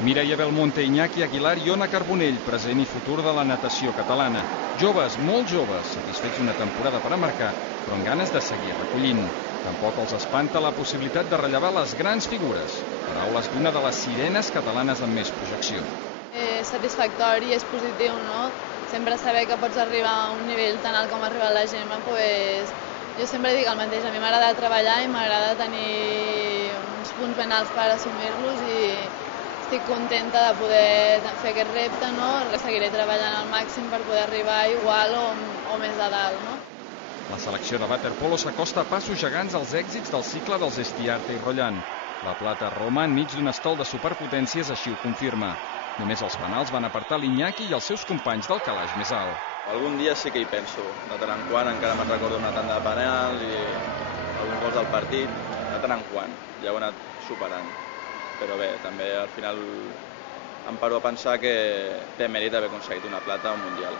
Mireia Belmonte, Iñaki Aguilar i Ona Carbonell, present i futur de la natació catalana. Joves, molt joves, satisfets d'una temporada per a marcar, però amb ganes de seguir recollint. Tampoc els espanta la possibilitat de rellevar les grans figures. Paraules d'una de les sirenes catalanes amb més projecció. És satisfactori, és positiu, no? Sempre saber que pots arribar a un nivell tan alt com ha arribat la Gemma, jo sempre dic el mateix, a mi m'agrada treballar i m'agrada tenir uns punts ben alts per assumir-los i estic contenta de poder fer aquest repte, no? Seguiré treballant al màxim per poder arribar igual o més a dalt, no? La selecció de waterpolo s'acosta a passos gegants als èxits del cicle dels Estiarte i Rolland. La plata a Roma enmig d'un estol de superpotències així ho confirma. Només els penals van apartar l'Iñaki i els seus companys del calaix més alt. Algun dia sí que hi penso. De tant en quant encara me'n recordo una tanda de penal i algun gol del partit. De tant en quant. Ja ho he anat superant. Però bé, també al final em paro a pensar que té mèrit haver aconseguit una plata a un mundial.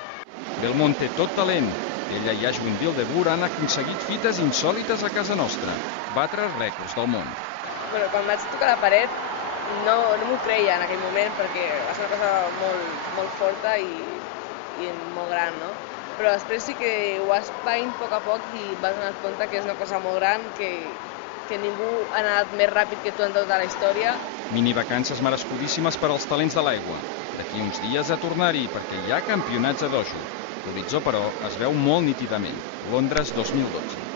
Belmonte, tot talent. Ella i Ashwin Wildeboer han aconseguit fites insòlites a casa nostra. Batre rècords del món. Quan vaig tocar la paret no m'ho creia en aquell moment perquè va ser una cosa molt forta i molt gran, no? Però després sí que ho vas veient a poc i vas donar compte que és una cosa molt gran, que ningú ha anat més ràpid que tu en tota la història. Minivacances merescudíssimes per als talents de l'aigua. D'aquí uns dies a tornar-hi perquè hi ha campionats a dojo. L'horitzó, però, es veu molt nítidament. Londres 2012.